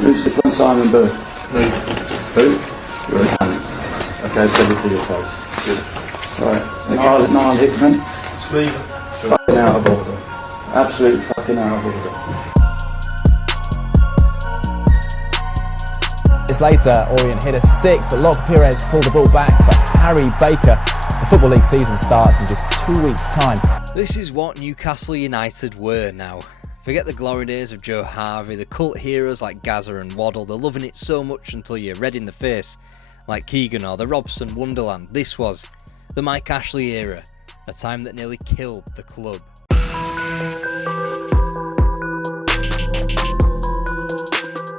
Who's to put Simon Boo? Me. Who? Your hands. Okay, send it to your face. Good. Right. Niall Hickman. Sleeve. Fucking out of order. Absolute fucking out of order. Later, Orient hit a 6, but Locke Pires pulled the ball back for Harry Baker. The Football League season starts in just 2 weeks' time. This is what Newcastle United were now. Forget the glory days of Joe Harvey, the cult heroes like Gazza and Waddle. They're loving it so much until you're red in the face, like Keegan or the Robson wonderland. This was the Mike Ashley era, a time that nearly killed the club.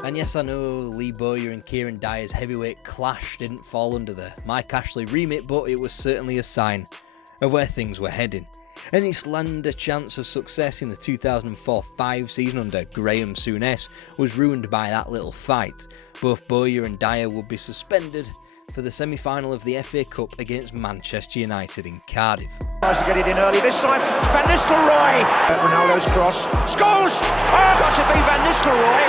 And yes, I know Lee Bowyer and Kieran Dyer's heavyweight clash didn't fall under the Mike Ashley remit, but it was certainly a sign of where things were heading. Any slender chance of success in the 2004-05 season under Graham Souness was ruined by that little fight. Both Bowyer and Dyer would be suspended for the semi-final of the FA Cup against Manchester United in Cardiff. Tries to get it in early this time. Van Nistelrooy. Ronaldo's cross. Scores! Oh, got to be Van Nistelrooy.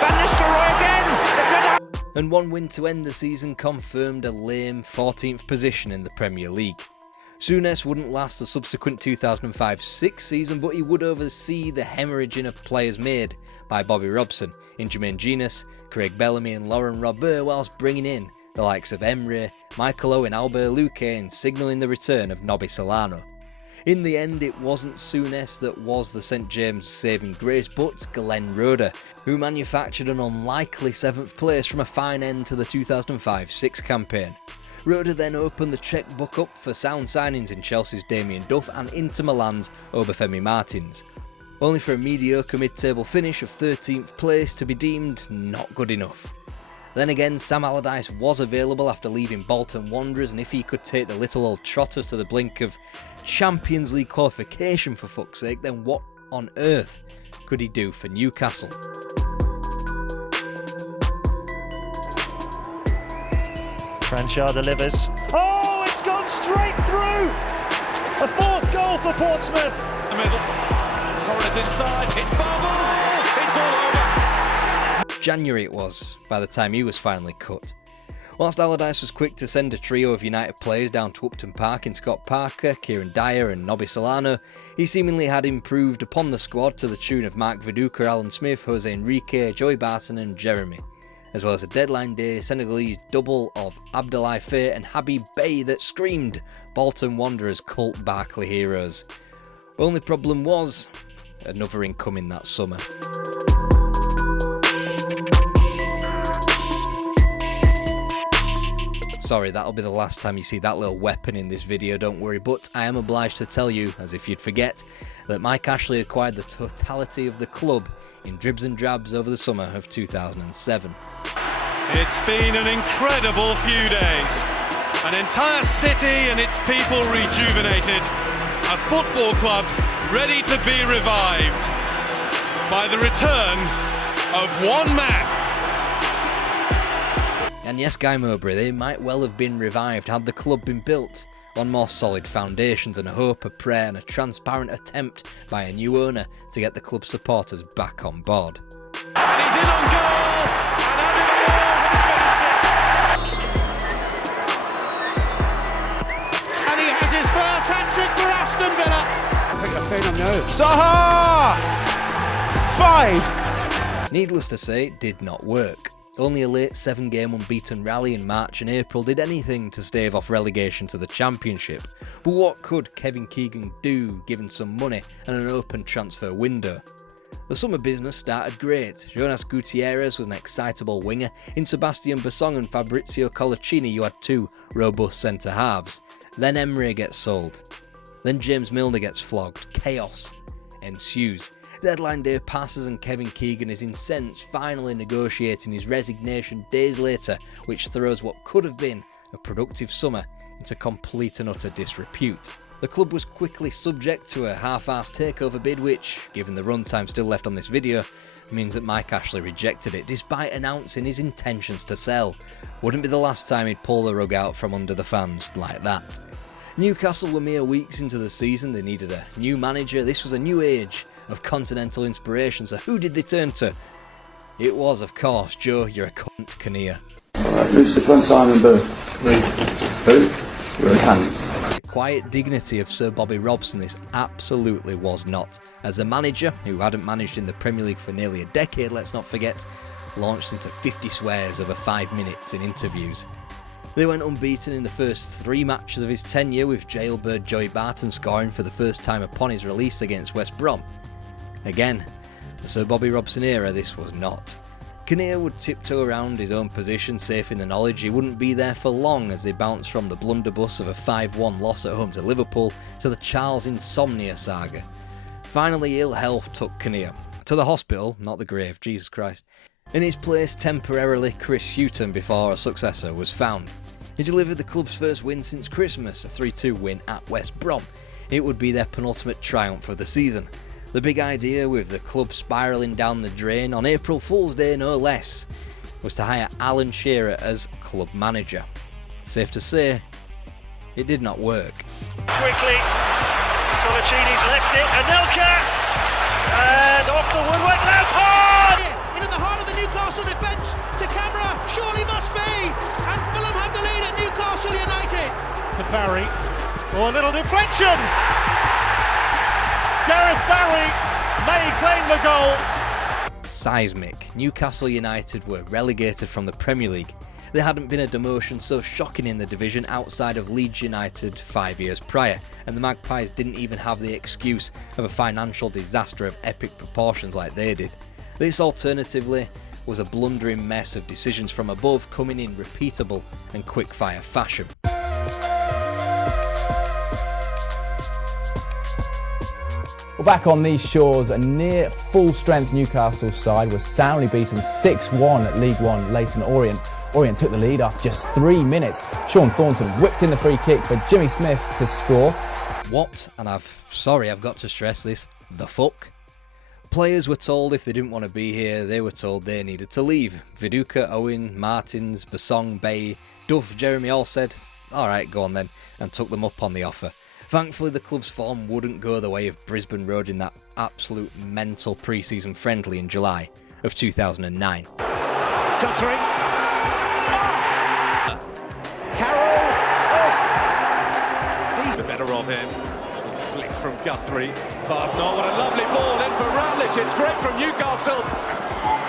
Van Nistelrooy again. And one win to end the season confirmed a lame 14th position in the Premier League. Souness wouldn't last the subsequent 2005-06 season, but he would oversee the hemorrhaging of players made by Bobby Robson in Jermaine Jenas, Craig Bellamy and Laurent Robert, whilst bringing in the likes of Emre, Michael Owen, Albert Luque and signalling the return of Nobby Solano. In the end, it wasn't Souness that was the St James' saving grace, but Glenn Roeder, who manufactured an unlikely 7th place from a fine end to the 2005-06 campaign. Roeder then opened the chequebook up for sound signings in Chelsea's Damien Duff and Inter Milan's Obafemi Martins, only for a mediocre mid-table finish of 13th place to be deemed not good enough. Then again, Sam Allardyce was available after leaving Bolton Wanderers, and if he could take the little old trotters to the blink of Champions League qualification for fuck's sake, then what on earth could he do for Newcastle? Cranshaw delivers. Oh, it's gone straight through! A 4th goal for Portsmouth. The middle. Torres inside. It's bubble. It's all over. January it was, by the time he was finally cut. Whilst Allardyce was quick to send a trio of United players down to Upton Park in Scott Parker, Kieran Dyer and Nobby Solano, he seemingly had improved upon the squad to the tune of Mark Viduka, Alan Smith, Jose Enrique, Joey Barton and Jeremy, as well as a deadline day Senegalese double of Abdoulaye Faye and Habib Bey that screamed Bolton Wanderers cult Barclay heroes. Only problem was, another incoming that summer. Sorry, that'll be the last time you see that little weapon in this video, don't worry, but I am obliged to tell you, as if you'd forget, that Mike Ashley acquired the totality of the club in dribs and drabs over the summer of 2007. It's been an incredible few days. An entire city and its people rejuvenated. A football club ready to be revived by the return of one man. And yes, Guy Mowbray, they might well have been revived had the club been built on more solid foundations and a hope, a prayer and a transparent attempt by a new owner to get the club supporters back on board. And he's in on goal! And Andy has finished it! And he has his first hat-trick for Aston Villa! I think I've paid him now. Zaha! 5! Needless to say, it did not work. Only a late 7-game unbeaten rally in March and April did anything to stave off relegation to the Championship. But what could Kevin Keegan do given some money and an open transfer window? The summer business started great. Jonas Gutierrez was an excitable winger. In Sebastian Bassong and Fabrizio Colaccini you had 2 robust centre-halves. Then Emre gets sold. Then James Milner gets flogged. Chaos ensues. Deadline day passes and Kevin Keegan is incensed, finally negotiating his resignation days later, which throws what could have been a productive summer into complete and utter disrepute. The club was quickly subject to a half-assed takeover bid which, given the runtime still left on this video, means that Mike Ashley rejected it despite announcing his intentions to sell. Wouldn't be the last time he'd pull the rug out from under the fans like that. Newcastle were mere weeks into the season, they needed a new manager, this was a new age of continental inspiration, so who did they turn to? It was, of course, Joe, you're a cunt, Kinnear. Alright, who's the front Simon Boo? Who? Your hands. The quiet dignity of Sir Bobby Robson this absolutely was not, as the manager, who hadn't managed in the Premier League for nearly a decade, let's not forget, launched into 50 swears over 5 minutes in interviews. They went unbeaten in the first 3 matches of his tenure, with jailbird Joey Barton scoring for the first time upon his release against West Brom. Again, the Sir Bobby Robson era this was not. Kinnear would tiptoe around his own position, safe in the knowledge he wouldn't be there for long as they bounced from the blunderbuss of a 5-1 loss at home to Liverpool to the Charles Insomnia saga. Finally, ill health took Kinnear to the hospital, not the grave, Jesus Christ. In his place temporarily Chris Hughton before a successor was found. He delivered the club's first win since Christmas, a 3-2 win at West Brom. It would be their penultimate triumph of the season. The big idea, with the club spiralling down the drain on April Fool's Day no less, was to hire Alan Shearer as club manager. Safe to say, it did not work. Quickly, Colaccini's left it, Anelka, and off the woodwork, Lampard! In at the heart of the Newcastle defence, to camera, surely must be, and Fulham have the lead at Newcastle United. To Barry, a little deflection! Gareth Barry may claim the goal. Seismic. Newcastle United were relegated from the Premier League. There hadn't been a demotion so shocking in the division outside of Leeds United 5 years prior, and the Magpies didn't even have the excuse of a financial disaster of epic proportions like they did. This, alternatively, was a blundering mess of decisions from above coming in repeatable and quick-fire fashion. Well, back on these shores, a near full-strength Newcastle side was soundly beaten 6-1 at League One Leyton Orient. Orient took the lead after just 3 minutes. Sean Thornton whipped in the free kick for Jimmy Smith to score. What, and I've got to stress this, the fuck? Players were told if they didn't want to be here, they were told they needed to leave. Viduka, Owen, Martins, Basong, Bay, Duff, Jeremy all said, alright, go on then, and took them up on the offer. Thankfully, the club's form wouldn't go the way of Brisbane Road in that absolute mental pre-season friendly in July of 2009. Guthrie. Carroll. Oh. He's the better of him. Flick from Guthrie. Bardnall, what a lovely ball in for Routledge. It's great from Newcastle.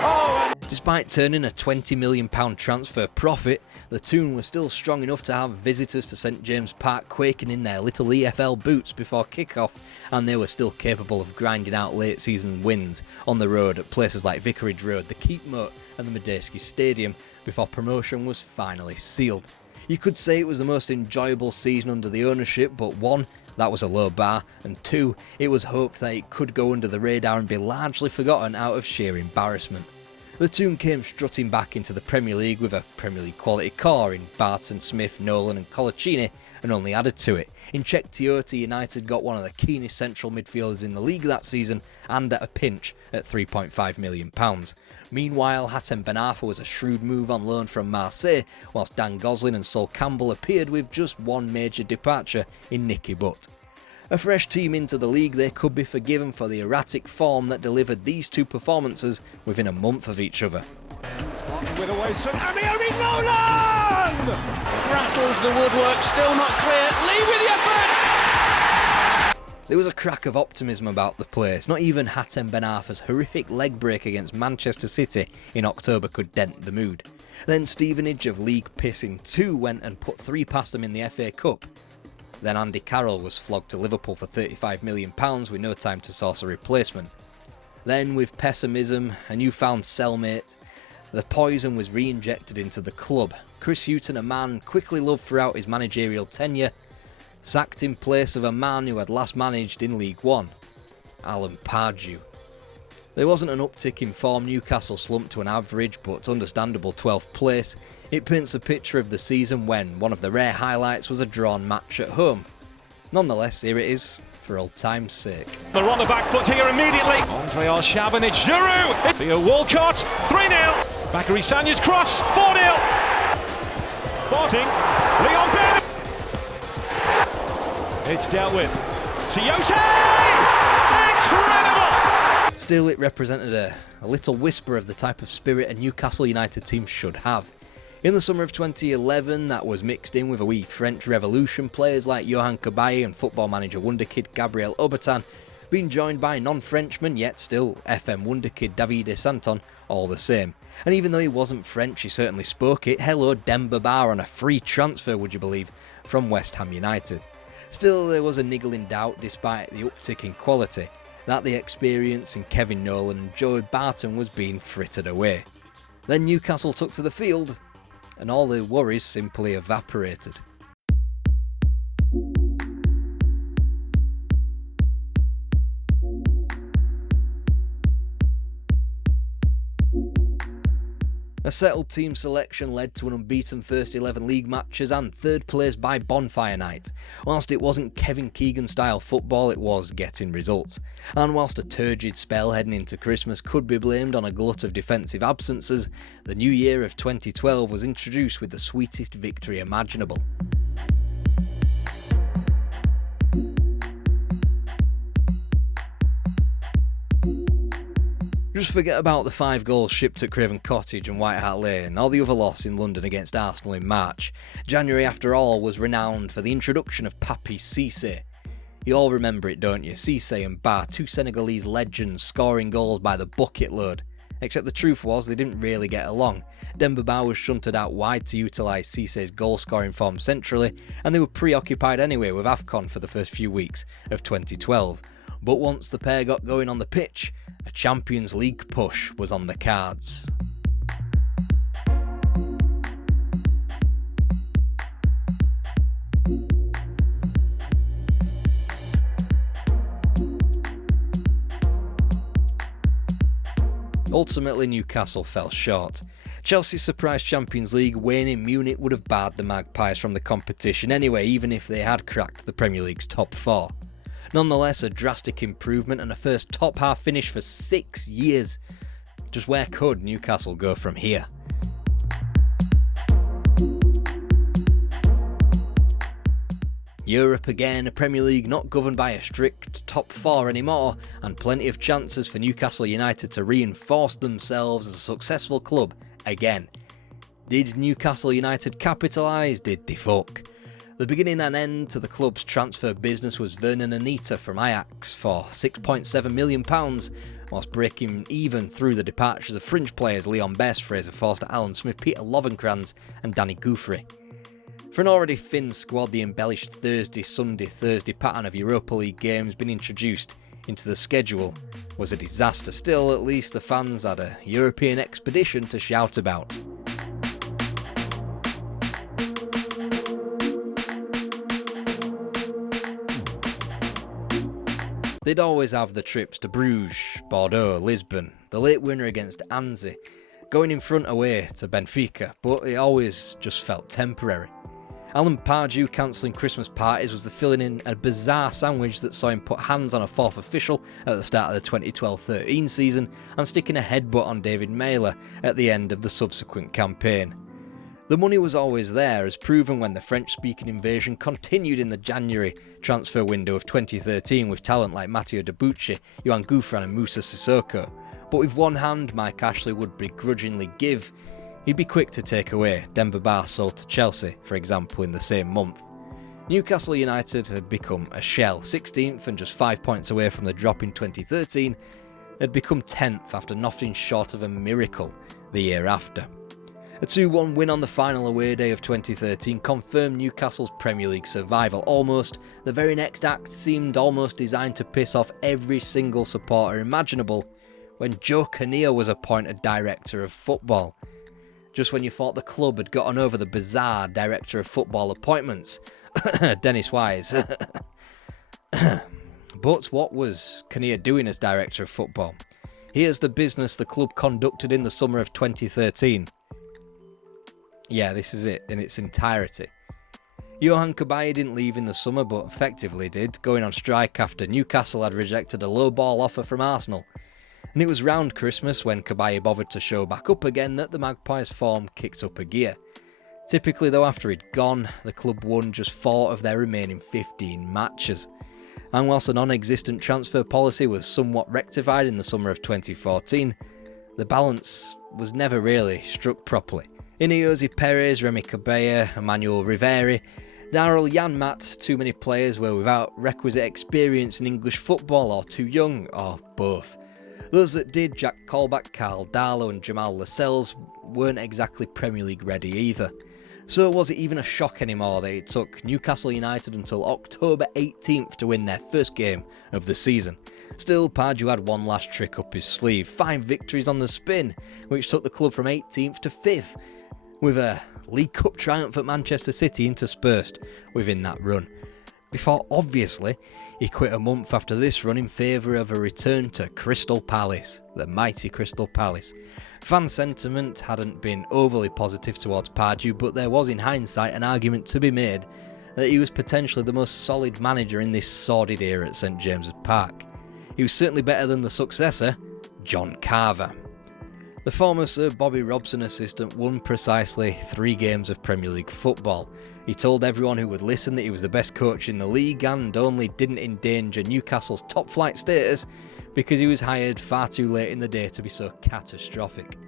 Oh, and Despite turning a £20 million transfer profit, the Toon were still strong enough to have visitors to St James Park quaking in their little EFL boots before kick-off, and they were still capable of grinding out late season wins on the road at places like Vicarage Road, the Keep Moat and the Medeski Stadium before promotion was finally sealed. You could say it was the most enjoyable season under the ownership, but 1, that was a low bar, and 2, it was hoped that it could go under the radar and be largely forgotten out of sheer embarrassment. The Toon came strutting back into the Premier League with a Premier League quality core in Barton, Smith, Nolan and Colaccini, and only added to it. In Czech Teota, United got one of the keenest central midfielders in the league that season, and at a pinch at £3.5 million. Meanwhile, Hatem Ben Arfa was a shrewd move on loan from Marseille, whilst Dan Gosling and Sol Campbell appeared with just one major departure in Nicky Butt. A fresh team into the league, they could be forgiven for the erratic form that delivered these two performances within a month of each other. With away, Amiobi Nolan! Rattles the woodwork, still not clear. Lee with the efforts! There was a crack of optimism about the place. Not even Hatem Ben Arfa's horrific leg break against Manchester City in October could dent the mood. Then Stevenage of league pissing 2 went and put 3 past them in the FA Cup. Then Andy Carroll was flogged to Liverpool for £35 million with no time to source a replacement. Then, with pessimism, a newfound cellmate, the poison was re-injected into the club. Chris Hughton, a man quickly loved throughout his managerial tenure, sacked in place of a man who had last managed in League One, Alan Pardew. There wasn't an uptick in form. Newcastle slumped to an average but understandable 12th place. It paints a picture of the season when one of the rare highlights was a drawn match at home. Nonetheless, here it is, for old time's sake. they're on the back foot here immediately. Andre Arshavin, it's Giroud. Theo Walcott, 3-0. Bakary Sagna's cross, 4-0. Sporting, Leon Ben. It's dealt with. Tiote! Incredible! Still, it represented a a little whisper of the type of spirit a Newcastle United team should have. In the summer of 2011, that was mixed in with a wee French Revolution players like Yohan Cabaye and football manager wonderkid Gabriel Obertan, being joined by non-Frenchman yet still FM wonderkid Davide Santon, all the same. And even though he wasn't French, he certainly spoke it. Hello Demba Ba on a free transfer, would you believe, from West Ham United. Still, there was a niggling doubt, despite the uptick in quality, that the experience in Kevin Nolan and Joey Barton was being frittered away. Then Newcastle took to the field, and all the worries simply evaporated. A settled team selection led to an unbeaten first 11 league matches and third place by bonfire night. Whilst it wasn't Kevin Keegan style football, it was getting results. And whilst a turgid spell heading into Christmas could be blamed on a glut of defensive absences, the new year of 2012 was introduced with the sweetest victory imaginable. Just forget about the 5 goals shipped at Craven Cottage and White Hart Lane, or the other loss in London against Arsenal in March. January, after all, was renowned for the introduction of Papi Cissé. You all remember it, don't you? Cissé and Ba, 2 Senegalese legends scoring goals by the bucket load. Except the truth was they didn't really get along. Demba Ba was shunted out wide to utilise Cissé's goal-scoring form centrally, and they were preoccupied anyway with AFCON for the first few weeks of 2012. But once the pair got going on the pitch, a Champions League push was on the cards. Ultimately, Newcastle fell short. Chelsea's surprise Champions League win in Munich would have barred the Magpies from the competition anyway, even if they had cracked the Premier League's top 4. Nonetheless, a drastic improvement and a first top half finish for 6 years. Just where could Newcastle go from here? Europe again, a Premier League not governed by a strict top 4 anymore, and plenty of chances for Newcastle United to reinforce themselves as a successful club again. Did Newcastle United capitalise? Did they fuck? The beginning and end to the club's transfer business was Vernon Anita from Ajax for £6.7 million, whilst breaking even through the departures of fringe players Leon Best, Fraser Forster, Alan Smith, Peter Lovenkrands and Danny Gouffry. For an already thin squad, the embellished Thursday pattern of Europa League games being introduced into the schedule was a disaster. Still, at least the fans had a European expedition to shout about. They'd always have the trips to Bruges, Bordeaux, Lisbon, the late winner against Anzi, going in front away to Benfica, but it always just felt temporary. Alan Pardew cancelling Christmas parties was the filling in a bizarre sandwich that saw him put hands on a 4th official at the start of the 2012-13 season and sticking a headbutt on David Mailer at the end of the subsequent campaign. The money was always there, as proven when the French-speaking invasion continued in the January transfer window of 2013 with talent like Matteo Debuchy, Yohan Gouffran and Moussa Sissoko. But with one hand Mike Ashley would begrudgingly give, he'd be quick to take away. Demba Ba sold to Chelsea, for example, in the same month. Newcastle United had become a shell, 16th and just 5 points away from the drop in 2013, had become 10th after nothing short of a miracle the year after. A 2-1 win on the final away day of 2013 confirmed Newcastle's Premier League survival. Almost the very next act seemed almost designed to piss off every single supporter imaginable when Joe Kinnear was appointed director of football. Just when you thought the club had gotten over the bizarre director of football appointments. Dennis Wise. But what was Kinnear doing as director of football? Here's the business the club conducted in the summer of 2013. Yeah, this is it in its entirety. Yohan Cabaye didn't leave in the summer, but effectively did, going on strike after Newcastle had rejected a low-ball offer from Arsenal. And it was round Christmas, when Cabaye bothered to show back up again, that the Magpies' form kicked up a gear. Typically though, after he'd gone, the club won just 4 of their remaining 15 matches. And whilst a non-existent transfer policy was somewhat rectified in the summer of 2014, The balance was never really struck properly. Ineosi Perez, Remy Cabella, Emmanuel Riveri, Darryl Janmaat, too many players were without requisite experience in English football or too young, or both. Those that did, Jack Colback, Carl Darlow and Jamal Lascelles, weren't exactly Premier League ready either. So was it even a shock anymore that it took Newcastle United until October 18th to win their first game of the season? Still, Pardew had one last trick up his sleeve, 5 victories on the spin, which took the club from 18th to 5th, with a League Cup triumph at Manchester City interspersed within that run. Before, obviously, he quit a month after this run in favour of a return to Crystal Palace, the mighty Crystal Palace. Fan sentiment hadn't been overly positive towards Pardew, but there was in hindsight an argument to be made that he was potentially the most solid manager in this sordid era at St James's Park. He was certainly better than the successor, John Carver. The former Sir Bobby Robson assistant won precisely 3 games of Premier League football. He told everyone who would listen that he was the best coach in the league and only didn't endanger Newcastle's top flight status because he was hired far too late in the day to be so catastrophic.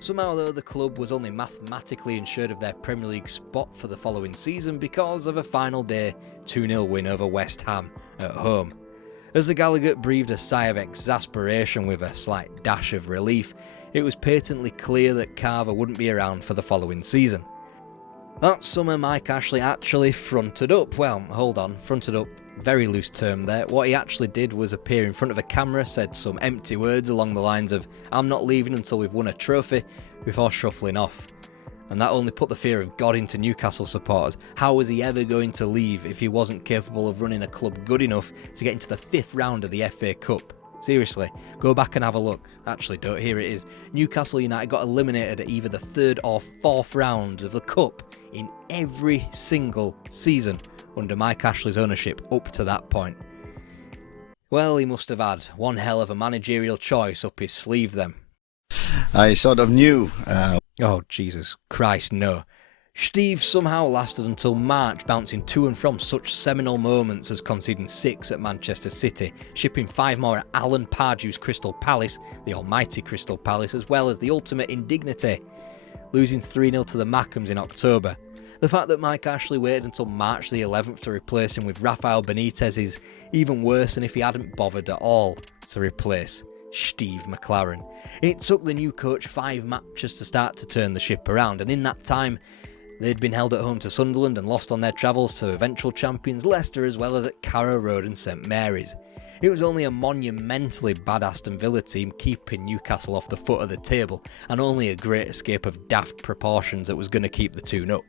Somehow though, the club was only mathematically ensured of their Premier League spot for the following season because of a final day 2-0 win over West Ham at home. As the Gallagher breathed a sigh of exasperation with a slight dash of relief, it was patently clear that Carver wouldn't be around for the following season. That summer Mike Ashley actually fronted up. Well, hold on, fronted up, very loose term there. What he actually did was appear in front of a camera, said some empty words along the lines of "I'm not leaving until we've won a trophy," before shuffling off. And that only put the fear of God into Newcastle supporters. How was he ever going to leave if he wasn't capable of running a club good enough to get into the 5th round of the FA Cup? Seriously, go back and have a look. Actually don't, here it is. Newcastle United got eliminated at either the 3rd or 4th round of the Cup in every single season under Mike Ashley's ownership up to that point. Well, he must have had one hell of a managerial choice up his sleeve then. I sort of knew. Oh, Jesus Christ, no. Steve somehow lasted until March, bouncing to and from such seminal moments as conceding 6 at Manchester City, shipping 5 more at Alan Pardew's Crystal Palace, the almighty Crystal Palace, as well as the ultimate indignity, losing 3-0 to the Mackhams in October. The fact that Mike Ashley waited until March the 11th to replace him with Rafael Benitez is even worse than if he hadn't bothered at all to replace Steve McLaren. It took the new coach 5 matches to start to turn the ship around, and in that time they'd been held at home to Sunderland and lost on their travels to eventual champions Leicester, as well as at Carrow Road and St Mary's. It was only a monumentally bad Aston Villa team keeping Newcastle off the foot of the table, and only a great escape of daft proportions that was going to keep the tune up.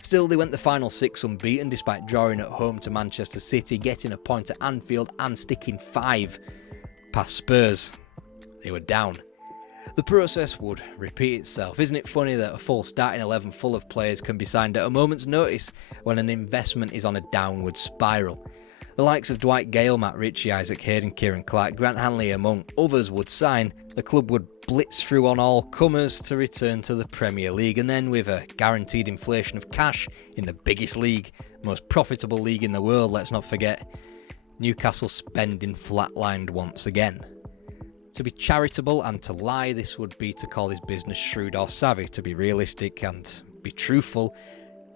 Still, they went the final 6 unbeaten despite drawing at home to Manchester City, getting a point at Anfield and sticking 5 past Spurs. They were down. The process would repeat itself. Isn't it funny that a full starting 11 full of players can be signed at a moment's notice when an investment is on a downward spiral? The likes of Dwight Gale, Matt Ritchie, Isaac Hayden, Kieran Clark, Grant Hanley among others would sign. The club would blitz through on all comers to return to the Premier League, and then with a guaranteed inflation of cash in the biggest league, most profitable league in the world, let's not forget, Newcastle spending flatlined once again. To be charitable and to lie, this would be to call his business shrewd or savvy. To be realistic and be truthful,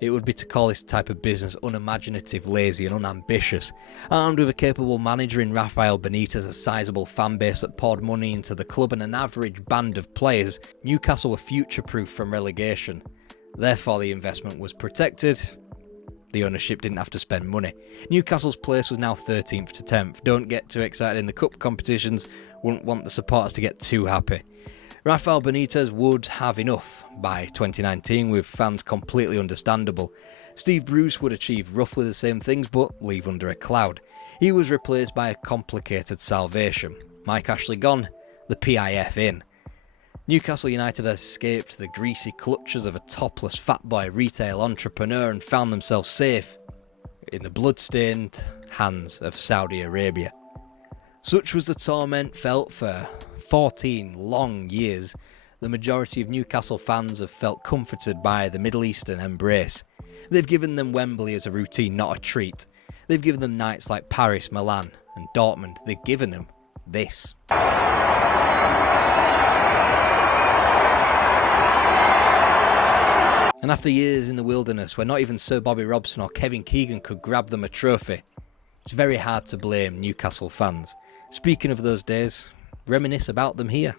it would be to call this type of business unimaginative, lazy and unambitious. Armed with a capable manager in Rafael Benitez, a sizable fan base that poured money into the club and an average band of players, Newcastle were future-proof from relegation. Therefore the investment was protected. The ownership didn't have to spend money. Newcastle's place was now 13th to 10th. Don't get too excited in the cup competitions, wouldn't want the supporters to get too happy. Rafael Benitez would have enough by 2019, with fans completely understandable. Steve Bruce would achieve roughly the same things but leave under a cloud. He was replaced by a complicated salvation. Mike Ashley gone, the PIF in. Newcastle United had escaped the greasy clutches of a topless fat boy retail entrepreneur and found themselves safe in the blood-stained hands of Saudi Arabia. Such was the torment felt for 14 long years. The majority of Newcastle fans have felt comforted by the Middle Eastern embrace. They've given them Wembley as a routine, not a treat. They've given them nights like Paris, Milan and Dortmund. They've given them this. And after years in the wilderness where not even Sir Bobby Robson or Kevin Keegan could grab them a trophy, it's very hard to blame Newcastle fans. Speaking of those days, reminisce about them here.